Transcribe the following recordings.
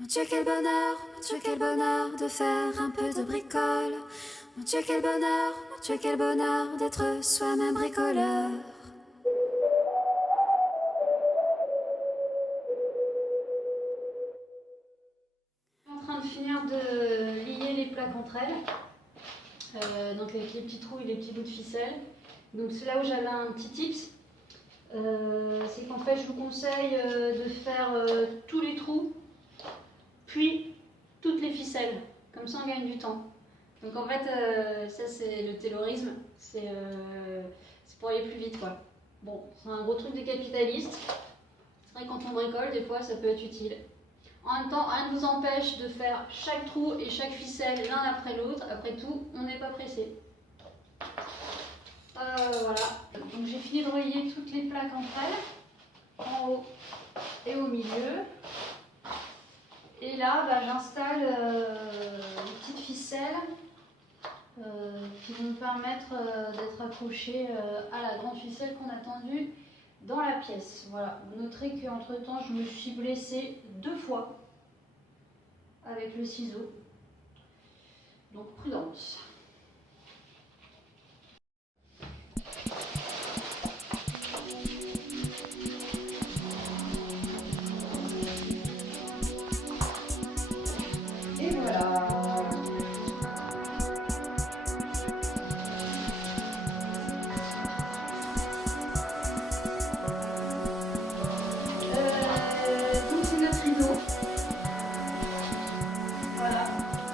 Mon Dieu quel bonheur de faire un peu de bricole. Mon Dieu quel bonheur d'être soi-même bricoleur. Je suis en train de finir de lier les plaques entre elles, donc avec les petits trous et les petits bouts de ficelle. Donc c'est là où j'avais un petit tips, c'est qu'en fait je vous conseille de faire tous les trous, puis toutes les ficelles, comme ça on gagne du temps. Donc en fait ça c'est le taylorisme, c'est pour aller plus vite quoi. Bon, c'est un gros truc des capitalistes, c'est vrai que quand on bricole des fois ça peut être utile. En même temps, rien ne vous empêche de faire chaque trou et chaque ficelle l'un après l'autre. Après tout, on n'est pas pressé. Voilà. Donc j'ai fini de relier toutes les plaques entre elles, en haut et au milieu. Et là, j'installe les petites ficelles qui vont me permettre d'être accrochées à la grande ficelle qu'on a tendue dans la pièce. Voilà. Vous noterez qu'entre temps, je me suis blessée 2 fois avec le ciseau. Donc prudence. Et voilà. Donc c'est notre rideau. Voilà.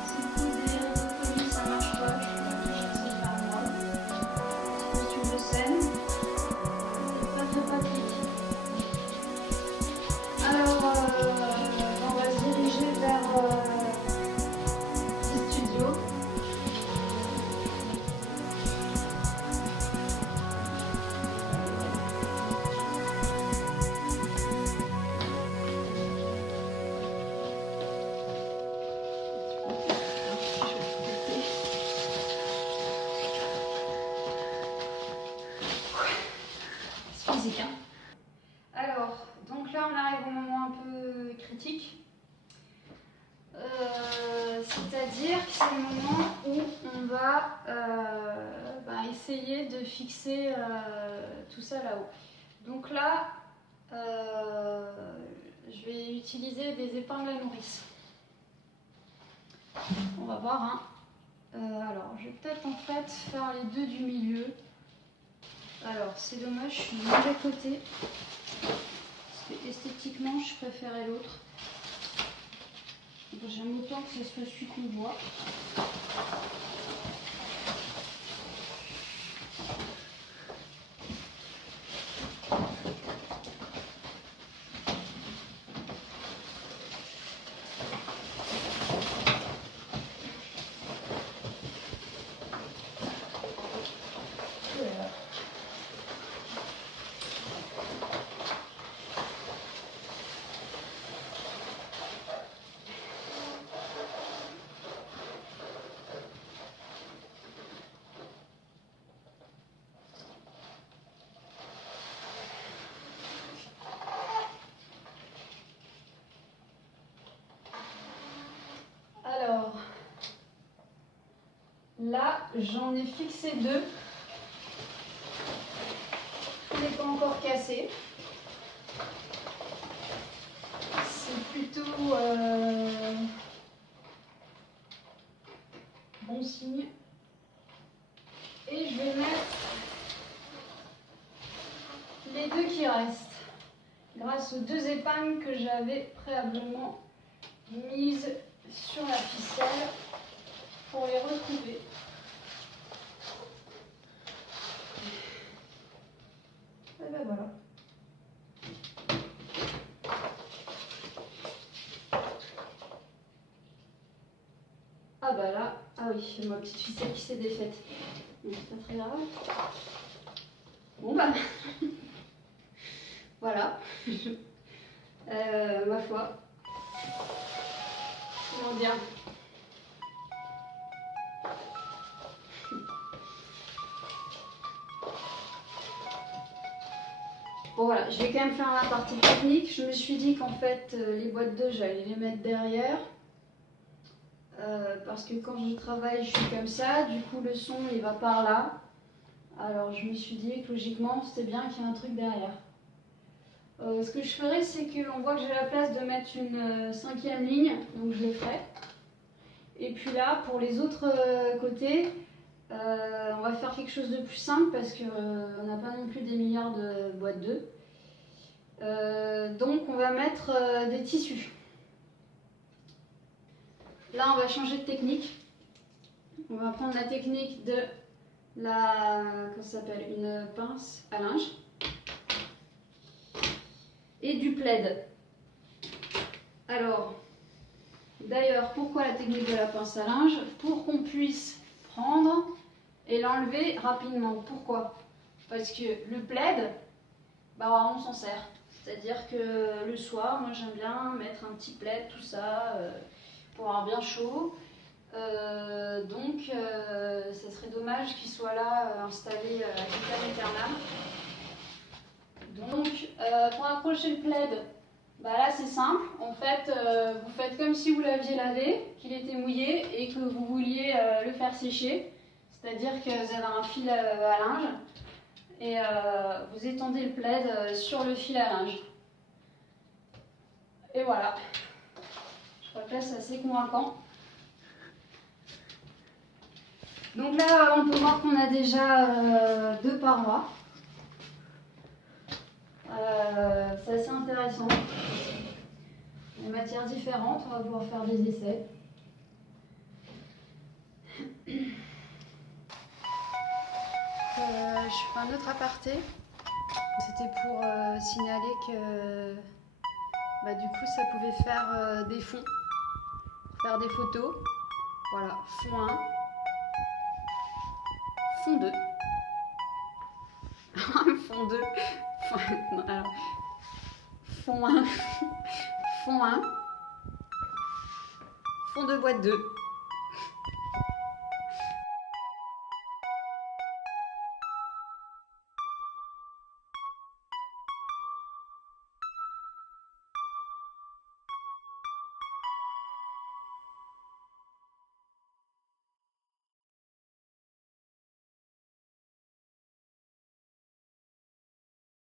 Si le coup des réseaux de colis ça marche pas, je peux chercher par moi. Petit costume de scène. C'est pas très pratique. Alors on va se diriger vers le studio. C'est physique, hein. Alors, donc là on arrive au moment un peu critique. C'est-à-dire que c'est le moment où on va essayer de fixer tout ça là-haut. Donc là, je vais utiliser des épingles à nourrice. On va voir, hein. Alors, je vais peut-être en fait faire les deux du milieu. Alors, c'est dommage, je suis du mauvais côté. Parce que esthétiquement, je préférais l'autre. J'aime autant que ce soit celui qu'on voit. Alors, là, j'en ai fixé 2. Il n'est pas encore cassé. C'est plutôt bon signe. Et je vais mettre les 2 qui restent grâce aux 2 épingles que j'avais préalablement mises sur la ficelle pour les retrouver. Et ben voilà. Ah bah là, ah oui, c'est ma petite ficelle qui s'est défaite. Donc c'est pas très grave. Bon bah, voilà. Ma foi. Comment dire? Bon voilà, je vais quand même faire la partie technique. Je me suis dit qu'en fait les boîtes d'œufs j'allais les mettre derrière. Parce que quand je travaille je suis comme ça, du coup le son il va par là. Alors je me suis dit que logiquement c'était bien qu'il y ait un truc derrière. Ce que je ferai c'est qu'on voit que j'ai la place de mettre une cinquième ligne, donc je le ferai. Et puis là pour les autres côtés, on va faire quelque chose de plus simple parce qu'on n'a pas non plus des milliards de boîtes d'œufs. Donc on va mettre des tissus. Là on va changer de technique. On va prendre la technique de comment ça s'appelle, une pince à linge et du plaid. Alors, d'ailleurs, pourquoi la technique de la pince à linge? Pour qu'on puisse prendre et l'enlever rapidement. Pourquoi? Parce que le plaid, bah, on s'en sert. C'est-à-dire que le soir, moi j'aime bien mettre un petit plaid, tout ça, pour avoir bien chaud. Donc, ça serait dommage qu'il soit là, installé à vitam aeternam. Donc, pour accrocher le plaid, bah là c'est simple. En fait, vous faites comme si vous l'aviez lavé, qu'il était mouillé et que vous vouliez le faire sécher. C'est-à-dire que vous avez un fil à linge et vous étendez le plaid sur le fil à linge. Et voilà. Je crois que là c'est assez convaincant. Donc là, on peut voir qu'on a déjà deux parois. C'est assez intéressant. Des matières différentes, on va pouvoir faire des essais. Je fais un autre aparté. C'était pour signaler que du coup ça pouvait faire des fonds, faire des photos. Voilà, fond 1, fond 2. Fond 2. Non, alors, fond 1. Fond 1. Fond de boîte 2.